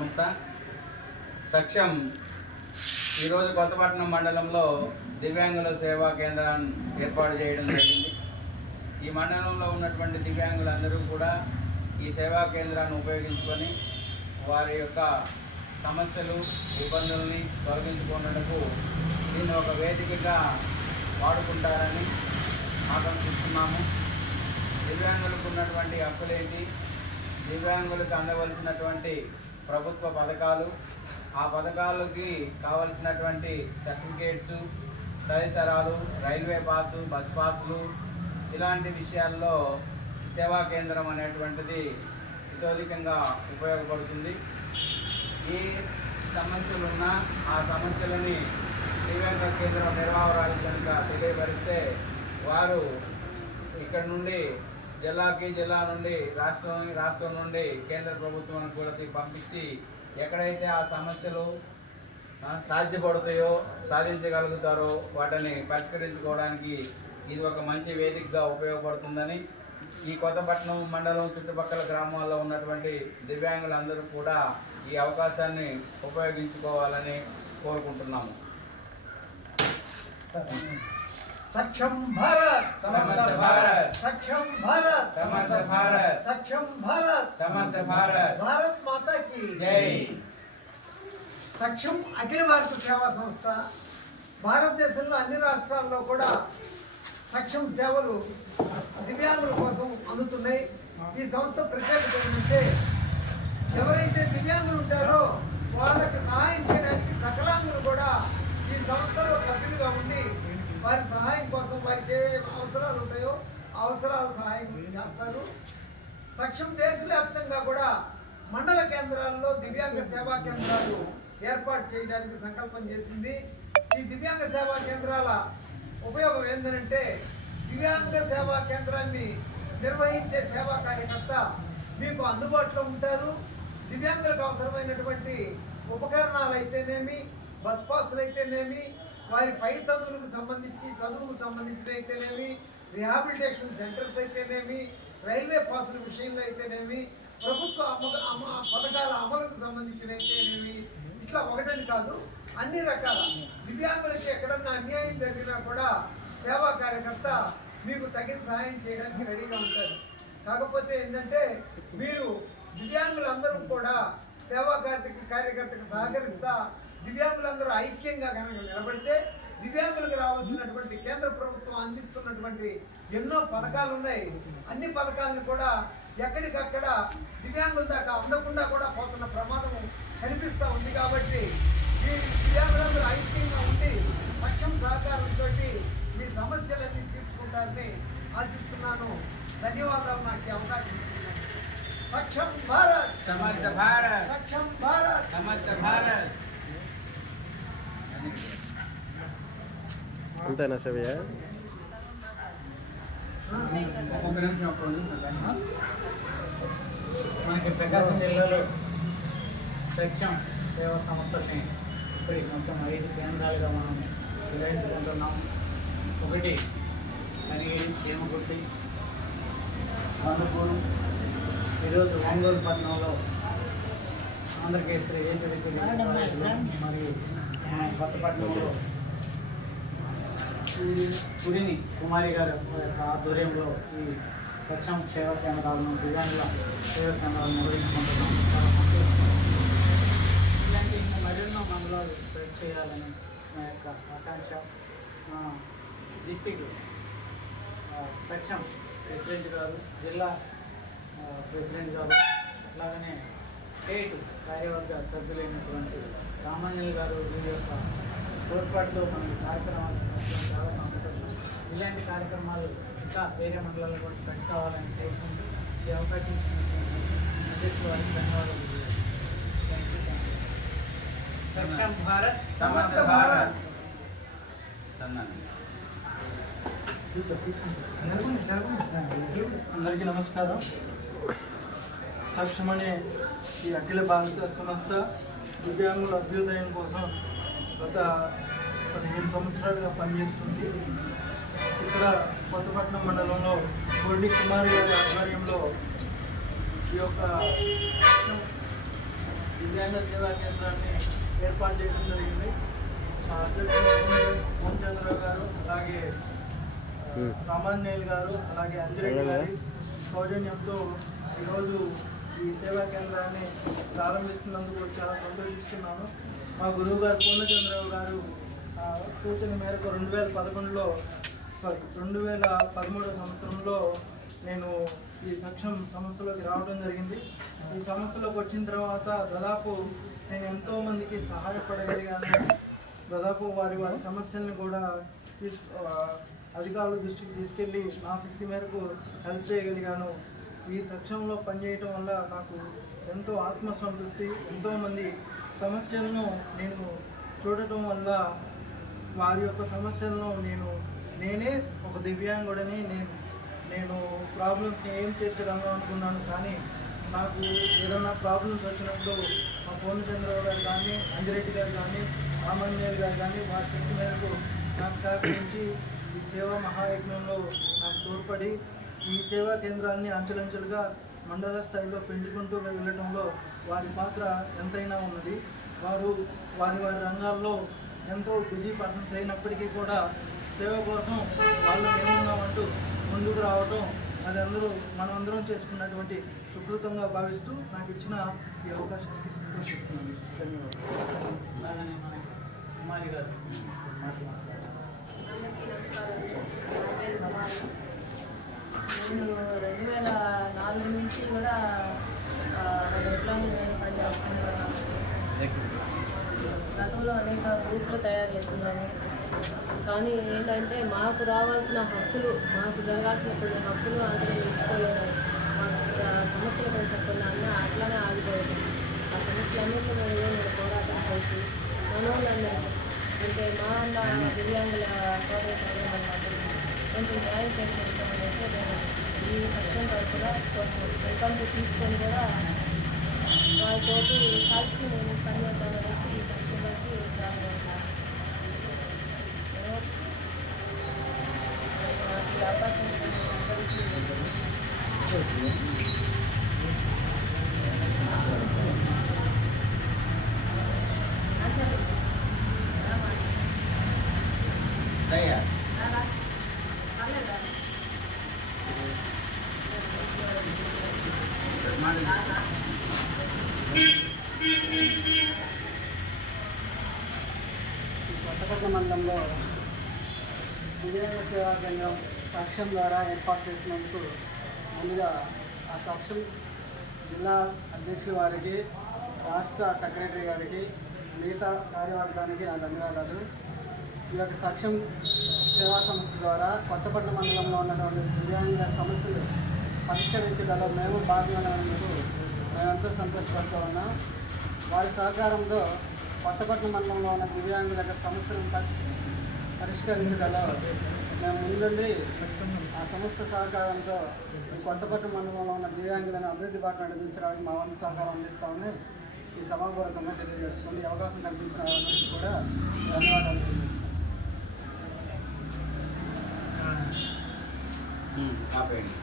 సంస్థ సక్షం ఈరోజు కొత్తపట్నం మండలంలో దివ్యాంగుల సేవా కేంద్రాన్ని ఏర్పాటు చేయడం జరిగింది. ఈ మండలంలో ఉన్నటువంటి దివ్యాంగులందరూ కూడా ఈ సేవా కేంద్రాన్ని ఉపయోగించుకొని వారి యొక్క సమస్యలు ఇబ్బందుల్ని తొలగించుకున్నట్టుకు దీన్ని ఒక వేదికగా వాడుకుంటారని ఆకాంక్షిస్తున్నాము. దివ్యాంగులకు ఉన్నటువంటి హక్కులేంటి, దివ్యాంగులకు అందవలసినటువంటి ప్రభుత్వ పథకాలు, ఆ పథకాలకి కావలసినటువంటి సర్టిఫికేట్సు తదితరాలు, రైల్వే పాసు, బస్ పాసులు, ఇలాంటి విషయాల్లో సేవా కేంద్రం అనేటువంటిది ఇతోధికంగా ఉపయోగపడుతుంది. ఏ సమస్యలు ఉన్నా ఆ సమస్యలని దివ్యాంగ కేంద్ర నిర్వాహకురాలు కనుక తెలియపరిస్తే వారు ఇక్కడ నుండి జిల్లా నుండి రాష్ట్రం నుండి కేంద్ర ప్రభుత్వానికి కూడా పంపించి ఎక్కడైతే ఆ సమస్యలు సాధ్యపడతాయో సాధించగలుగుతారో వాటిని పరిష్కరించుకోవడానికి ఇది ఒక మంచి వేదికగా ఉపయోగపడుతుందని ఈ కొత్తపట్నం మండలం చుట్టుపక్కల గ్రామాల్లో ఉన్నటువంటి దివ్యాంగులందరూ కూడా ఈ అవకాశాన్ని ఉపయోగించుకోవాలని కోరుకుంటున్నాము. सक्षम भारत, समर्थ भारत, सक्षम भारत, समर्थ भारत, सक्षम भारत, समर्थ भारत, भारत माता की जय. సక్షం అఖిల భారత సేవా సంస్థ భారతదేశంలో అన్ని రాష్ట్రాల్లో కూడా సక్షం సేవలు దివ్యాంగుల కోసం అందుతున్నాయి. ఈ సంస్థ ప్రత్యేకత ఏంటంటే ఎవరైతే దివ్యాంగులు ఉంటారో వాళ్ళకి సహాయం చేయడానికి సకలాంగులు కూడా ఈ సంస్థలో సభ్యులుగా ఉండి వారి సహాయం కోసం వారికి ఏ అవసరాలు ఉంటాయో ఆ అవసరాల సహాయం చేస్తారు. సక్షం దేశవ్యాప్తంగా కూడా మండల కేంద్రాల్లో దివ్యాంగ సేవా కేంద్రాలు ఏర్పాటు చేయడానికి సంకల్పం చేసింది. ఈ దివ్యాంగ సేవా కేంద్రాల ఉపయోగం ఏంటంటే దివ్యాంగ సేవా కేంద్రాన్ని నిర్వహించే సేవా కార్యకర్త మీకు అందుబాటులో ఉంటారు. దివ్యాంగులకు అవసరమైనటువంటి ఉపకరణాలు అయితేనేమి, బస్ పాసులు అయితేనేమి, వారి పై చదువుకు సంబంధించినైతేనేమి, రిహాబిలిటేషన్ సెంటర్స్ అయితేనేమి, రైల్వే పాసుల విషయంలో అయితేనేమి, ప్రభుత్వ పథకాల అమలుకు సంబంధించినైతేనేమి, ఇట్లా ఒకటని కాదు అన్ని రకాల దివ్యాంగులకి ఎక్కడన్నా అన్యాయం జరిగినా కూడా సేవా కార్యకర్త మీకు తగిన సహాయం చేయడానికి రెడీగా ఉంటారు. కాకపోతే ఏంటంటే మీరు దివ్యాంగులందరూ కూడా సేవా కార్యకర్తకు సహకరిస్తా దివ్యాంగులందరూ ఐక్యంగా కనుక నిలబడితే దివ్యాంగులకు రావాల్సినటువంటి కేంద్ర ప్రభుత్వం అందిస్తున్నటువంటి ఎన్నో పథకాలు ఉన్నాయి. అన్ని పథకాలను కూడా ఎక్కడికక్కడ దివ్యాంగుల దాకా అందకుండా కూడా పోతున్న ప్రమాదం కనిపిస్తూ ఉంది. కాబట్టి ఈ దివ్యాంగులందరూ ఐక్యంగా ఉండి సక్షం సహకారంతో మీ సమస్యలన్నీ తీర్చుకుంటారని ఆశిస్తున్నాను. ధన్యవాదాలు నాకు ఈ అవకాశం ఇస్తున్నాను. సక్షం భారత్, సమర్థ భారత్, సక్షం భారత్, సమర్థ భారత్. అంతేనా సవ్య? మనకి ప్రకాశం జిల్లాలో సక్షం సేవా సంస్థని ఇప్పటికి మొత్తం 5 కేంద్రాలుగా మనం నిర్వహించుకుంటున్నాం. ఒకటి కనిగిరి, చీమకుర్తి, వందపూరు, ఈరోజు ఒంగోలు పట్టణంలో ఆంధ్రకేసరి మరియు కొత్తపట్నంలో పురిని కుమారి గారి యొక్క ఆధ్వర్యంలో ఈ సక్షం సేవా కేంద్రాలను దివ్యాంగుల సేవా కేంద్రాలను నిర్వహించుకుంటున్నాం. ఇలాంటి మరెన్నో మండలాలు స్ప్రెడ్ చేయాలని మా యొక్క ఆకాంక్ష. డిస్టిక్ సక్షం ప్రెసిడెంట్ గారు, జిల్లా ప్రెసిడెంట్ గారు, అలాగనే స్టేట్ కార్యవర్గ సభ్యులైనటువంటి రామాంజలి గారు వీరి యొక్క తోడ్పాటుతో మనకి కార్యక్రమాలు చాలా సంతోషం. ఇలాంటి కార్యక్రమాలు ఇంకా వేరే మండలాల్లో కూడా పెట్టుకోవాలని కోరుకుంటూ ఈ అవకాశం ఇచ్చినటువంటి వారికి ధన్యవాదాలు. సక్షం భారత్, సమర్థ భారత్. అందరికీ నమస్కారం. సక్షం అనే ఈ అఖిల భారత సంస్థ దివ్యాంగుల అభ్యుదయం కోసం గత 15 సంవత్సరాలుగా పనిచేస్తుంది. ఇక్కడ కొత్తపట్నం మండలంలో కోడి కుమారి గారి ఆధ్వర్యంలో ఈ యొక్క దివ్యాంగ సేవా కేంద్రాన్ని ఏర్పాటు చేయడం జరిగింది. మా అధ్యక్షుడు ఓంచంద్రరావు గారు, అలాగే రామాంజనేయులు గారు, అలాగే అంజిరెడ్డి గారి సౌజన్యంతో ఈరోజు ఈ సేవా కేంద్రాన్ని ప్రారంభిస్తున్నందుకు చాలా సంతోషిస్తున్నాను. మా గురువు గారు పూర్ణచంద్రరావు గారు సూచన మేరకు 2013 సంవత్సరంలో నేను ఈ సక్షం సంస్థలోకి రావడం జరిగింది. ఈ సంస్థలోకి వచ్చిన తర్వాత దాదాపు నేను ఎంతోమందికి సహాయపడగలిగాను. దాదాపు వారి సమస్యల్ని కూడా అధికారుల దృష్టికి తీసుకెళ్ళి నా శక్తి మేరకు హెల్ప్ చేయగలిగాను. ఈ సక్షంలో పనిచేయటం వల్ల నాకు ఎంతో ఆత్మసంతృప్తి, ఎంతోమంది సమస్యలను నేను చూడటం వల్ల వారి యొక్క సమస్యలను నేనే ఒక దివ్యాంగుడని నేను ప్రాబ్లమ్స్ ఏం తీర్చగలను అనుకున్నాను. కానీ నాకు ఏదన్నా ప్రాబ్లమ్స్ వచ్చినప్పుడు మా పూర్ణచంద్రరావు గారు కానీ, అంజిరెడ్డి గారు కానీ, రామాంజనేయులు గారు కానీ వారి శక్తి మేరకు నాకు సహకరించి ఈ సేవా మహాయజ్ఞంలో నాకు తోడ్పడి ఈ సేవా కేంద్రాన్ని అంచెలంచెలుగా మండల స్థాయిలో పెంచుకుంటూ వెళ్ళడంలో వారి పాత్ర ఎంతైనా ఉన్నది. వారి రంగాల్లో ఎంతో బిజీ పర్సన్స్ అయినప్పటికీ కూడా సేవ కోసం వాళ్ళు ఏమున్నామంటూ ముందుకు రావడం అది మనమందరం చేసుకున్నటువంటి సుకృతంగా భావిస్తూ నాకు ఇచ్చిన ఈ అవకాశానికి సంతోషిస్తున్నాను. ధన్యవాదాలు. అలాగనే మన కుమారి గారు మాట్లాడారు. అందరికీ నమస్కారం. నా పేరు కుమారి. నేను 2004 నుంచి కూడా ఎంప్లాయ్మెంట్ మీద పనిచేస్తున్నాను. గతంలో అనేక గ్రూపులు తయారు చేస్తున్నాను. కానీ ఏంటంటే మాకు రావాల్సిన హక్కులు, మాకు జరగాల్సిన కొన్ని హక్కులు అందరూ నేర్చుకోలేదు. మాకు సమస్యలు కొంచెం కొన్ని అట్లానే ఆగిపోయింది. ఆ సమస్యలన్నింటినీ నేను పోరాటం చేసి మనోళ్ళందరూ అంటే మా దివ్యాంగుల సోదరులందరికీ కొంచెం న్యాయం చేసేసి నేను ఈ సక్షం తరఫున కొంచెం వెల్కమ్స్ తీసుకొని కూడా వాళ్ళతోటి కలిసి నేను పనిచేద్దాం అనేసి ఈ సక్షంలోకి జాయిన్ అయ్యాను. నాకు ఈ అవకాశం అందరికీ దయ్యా కొత్తపట్నం మండలంలో దివ్యాంగ సేవా కేంద్రం సక్షం ద్వారా ఏర్పాటు చేసినందుకు ముందుగా ఆ సక్షం జిల్లా అధ్యక్షుల వారికి, రాష్ట్ర సెక్రటరీ గారికి, మిగతా కార్యవర్గానికి నా ధన్యవాదాలు. ఈ యొక్క సక్షం సేవా సంస్థ ద్వారా కొత్తపట్నం మండలంలో ఉన్నటువంటి దివ్యాంగుల సమస్యలు పరిష్కరించడంలో మేము భాగమైనందుకు మేమెంతో సంతోషపడుతూ ఉన్నాం. వారి సహకారంతో కొత్తపట్నం మండలంలో ఉన్న దివ్యాంగుల యొక్క సమస్యలను పరిష్కరించడంలో మేము ముందుండి ఆ సంస్థ సహకారంతో ఈ కొత్తపట్నం మండలంలో ఉన్న దివ్యాంగులను అభివృద్ధి బాటను నడిపించడానికి మా వంతు సహకారం అందిస్తామని ఈ సభాపూర్వకంగా తెలియజేసుకుని ఈ అవకాశం కల్పించిన వాళ్ళందరికీ కూడా ధన్యవాదాలు తెలియజేస్తున్నాం. ఆపేయండి.